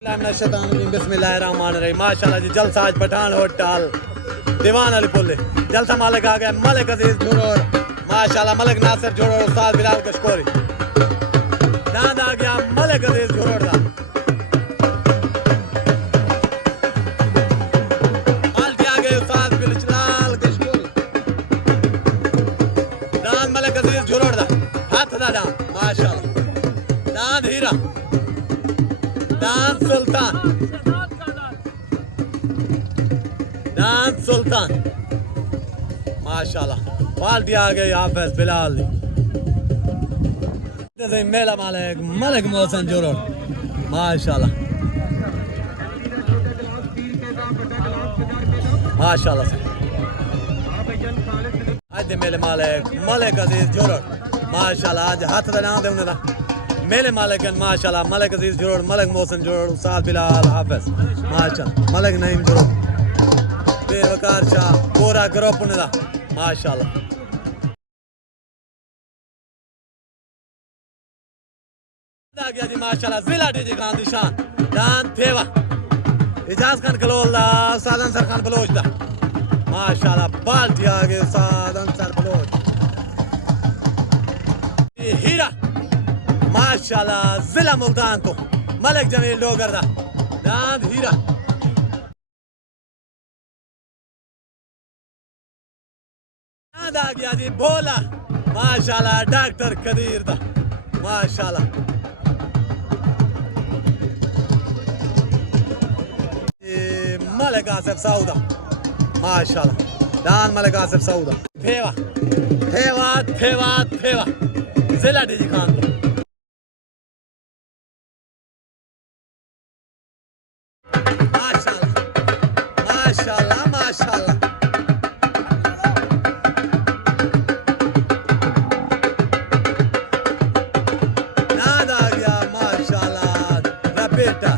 बिस्मिल्लाहिर्रहमानिर्रहीम। माशाल्लाह जी जलसा आज पठान होटल दीवान अली पुल जलसा मालिक आ गया मलिक अजीज जोड़ोर माशाल्लाह मलिक नासिर जोड़ोर उस्ताद बिलाल कशकोरी दांद आ गया मलिक अजीज जोड़ोर दा बाल्टी आ गए उस्ताद बिलाल कशकोरी दांद मलिक अजीज जोड़ोर दा हाथ दा दांद माशाल्लाह दांद हीरा दांत सुल्तान दांत सुल्तान माशाल्लाह बाल्टी आ गई हाफिज बिलाल मेला मालिक मलिक मोहसन जोरोर माशाल्लाह माशाल्लाह आज मेले मालिक मलिक अजीज जोरोर माशाल्लाह आज हाथ दा नाम दे उन्हें मेले मालिक माशाल्लाह मलिक अजीज जोड़ मलिक मोहसन जोड़ उस्ताद बिलाल हाफिज माशाल्लाह मलिक नईम जोड़ बेवकार शाह पूरा ग्रुप उन्हें माशाल्लाह आ गया जी माशाल्लाह जिला डीजे खान निशान दान थेवा इजाज खान कलोल दा उस्ताद अंसर खान बलोच दा माशाल्लाह बाल्टी आ गए उस्ताद अंसर बलोच हीरा माशाल्लाह जिला मुल्तान तो मलिक जमील डोगर दा दांद हीरा दांद आ गया जी भोला माशाल्लाह डॉक्टर कदीर दा माशाल्लाह मलिक आसिफ सऊदा माशाल्लाह दांद मलिक आसिफ सऊदा थेवा थेवा थेवा थेवा जिला डीजी खान तो माशाल्लाह माशाल्लाह नाद आ गया माशाल्लाह रपेटा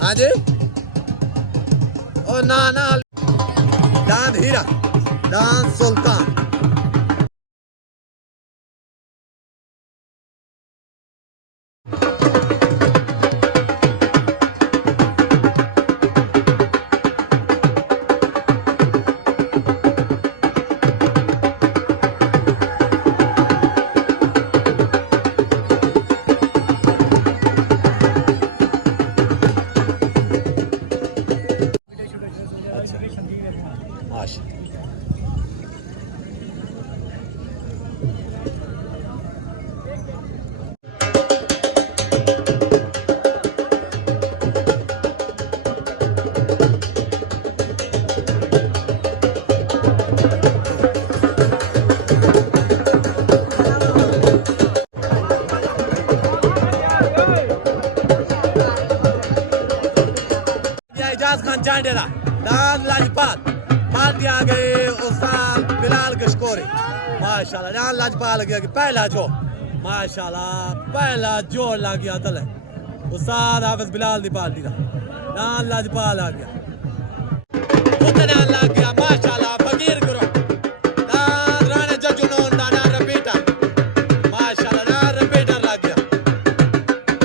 हाँ जी ओ ना ना दांत हीरा दांत सुल्तान इजाज खान चांडेरा दान लाजपाल बाल्टी आ गए उस्ताद बिलाल कशकोरी माशाल्लाह दान लाजपाल गया कि पहला जो माशाल्लाह पहला जोड़ लग गया तले उस्ताद हाफिज बिलाल दी बाल्टी दा दान लाजपाल आ गया उतना लग गया माशाल्लाह फकीर करो दान राणे जजुनून दान रपीटा माशाल्लाह दान रपीटा लग गया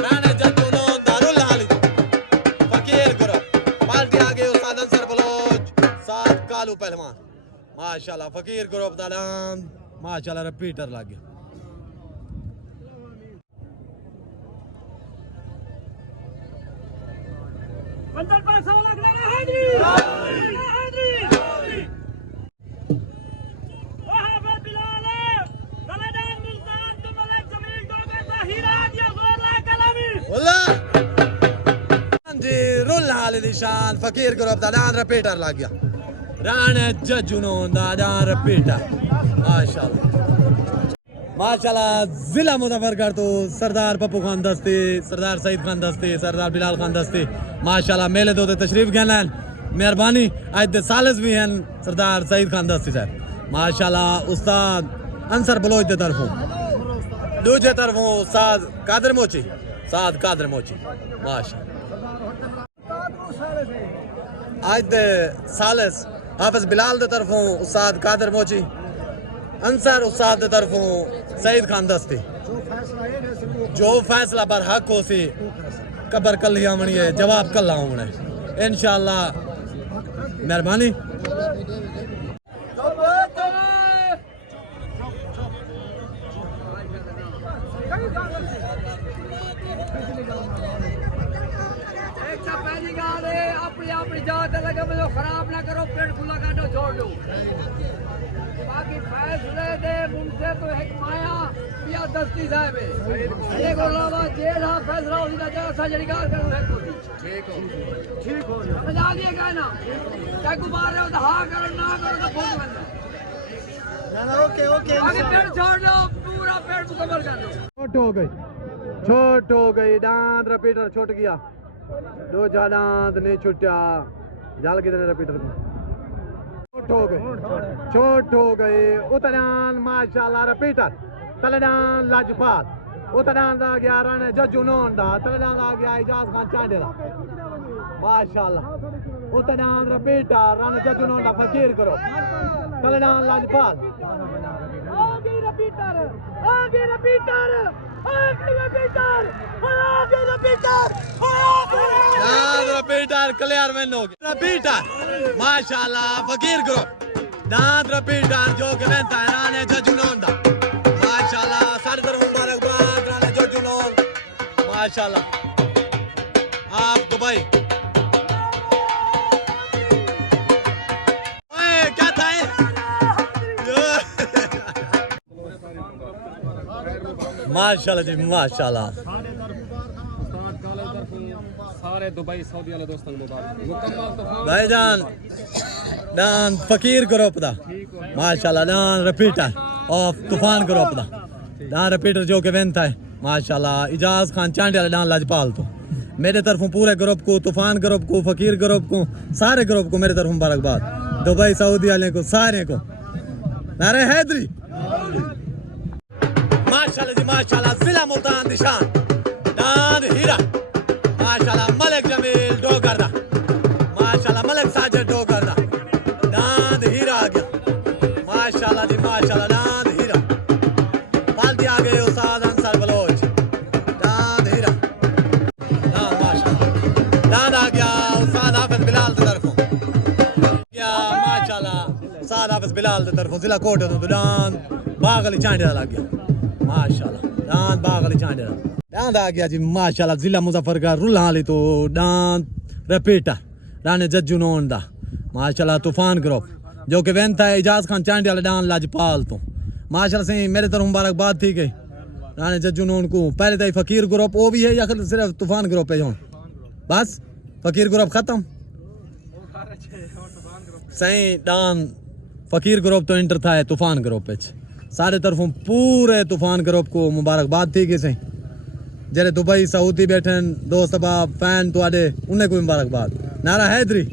राणे जजुनून दारुल हाली फकीर करो बाल्टी आ गई उस्ताद अंसर बलोच साथ कालू पहलवान माशाल्लाह फकीर ग्रुप दा नाम माशाल्लाह रिपीटर लग गया निशान फकीर ग्रुप दा दान रिपीटर लग गया राणे जजुनून दा दान रिपीटर माशाल्लाह माशाल्लाह जिला मुजफ्फरगढ़ तो सरदार पप्पू खान दस्ती सरदार सईद खान दस्ती सरदार बिलाल खान दस्ती माशाल्लाह मेले दो तशरीफ गए मेहरबानी आज दे सालिस भी हैं सरदार सईद खान दस्ती साहब माशाल्लाह उस्ताद अंसर बलोच दे तरफों दूजे तरफों उस्ताद कादर मोची साद कादर मोची माशा आज दे सालिस हाफिज बिलाल दे तरफों उस्ताद कादर मोची अंसर उस्ताद दे तरफों सईद खान दस्ती जो फैसला पर हक हो सी कबर कल ही आमनी है जवाब कल आऊंगा इंशाअल्लाह मेहरबानी अपनी जात लगे मतलब खराब ना करो पेट खुला काटो छोड़ दो बाकी फैसले दे मुझसे तो एक माया या दस्ती साहब है ये को अलावा जेल हा फैसला हो सीधा जगह सा जड़ीकार करो है को ठीक हो समझ आ गया क्या ना क्या को मार रहे हो तो हाँ करो ना करो तो फोन बंद ना ओके बाकी पेट छोड़ दो पूरा पेट मुकम्मल कर दो छोट हो गई दांत रिपीटर छूट गया दो दांत नहीं छुट्या जाल कितने रिपीटर में छोट हो गए उतरान माशाल्लाह रिपीटर तलडान लाजपाल उतरान आ गया राणे जज्जू नोंडा तलडान आ गया इजाज खान चांडेला माशाल्लाह उतरान रिपीटर राणे जज्जू नोंडा फकीर करो तलडान लाजपाल आगे रिपीटर क्लियर में नो रिपीटर माशाल्लाह फकीर ग्रुप दांत रिपीटर जो के बनता है राणे जज्जू नोंडा माशाल्लाह सारे तरफ मुबारकबाद राणे जज्जू नोंडा माशाल्लाह आप दुबई ओए क्या था ये माशाल्लाह जी माशाल्लाह सारे दुबई सऊदी वाले दोस्तों को मुबारक भाईजान दान फकीर ग्रुप दा माशाल्लाह दान रिपीटर ऑफ तूफान ग्रुप दा दान रिपीटर जो के वेंता है माशाल्लाह इजाज खान चांडियाला दान लाजपाल तो मेरे तरफों पूरे ग्रुप को तूफान ग्रुप को फकीर ग्रुप को सारे ग्रुप को मेरे तरफ मुबारकबाद दुबई सऊदी वाले को सारे को नारे हैदरी माशाल्लाह जी माशाल्लाह जिला मुल्तान निशान दान हीरा माशाल्लाह मलिक जमील डोगरदा माशाल्लाह मलिक साजिद डोगरदा दान हीरा आ गया माशाल्लाह जी माशाल्लाह दान हीरा बाल्टी आ गए उस्ताद अंसर बलोच दान हीरा दान माशाल्लाह दान आ गया उस्ताद हाफिज बिलाल की तरफों या माशाल्लाह उस्ताद हाफिज बिलाल की तरफों जिला कोट दान बागली चांडियाला लग गया माशाल्लाह दान बागली चांडियाला दांत आ गया जी माशाल्लाह जिला मुजफ्फरगढ़ रुल्हाली तो दांत रिपीटर राणे जज्जू नोंडा माशाल्लाह तूफान ग्रुप जो कि वेंता है इजाज खान चांडियाला दान लाजपाल तो माशाल्लाह से मेरे तरफ मुबारकबाद थी गई राणे जज्जू नोंड को पहले तो फकीर ग्रुप वो भी है या सिर्फ तूफान ग्रुप है जो बस फकीर ग्रुप खत्म सही दान फकीर ग्रुप तो इंटर था तूफान ग्रुप सारे तरफों पूरे तूफान ग्रुप को मुबारकबाद थी कि सही जेरे दुबई सऊदी बैठे दोस्त बाप फैन तुआडे उन्हें कोई मुबारकबाद नारा हैदरी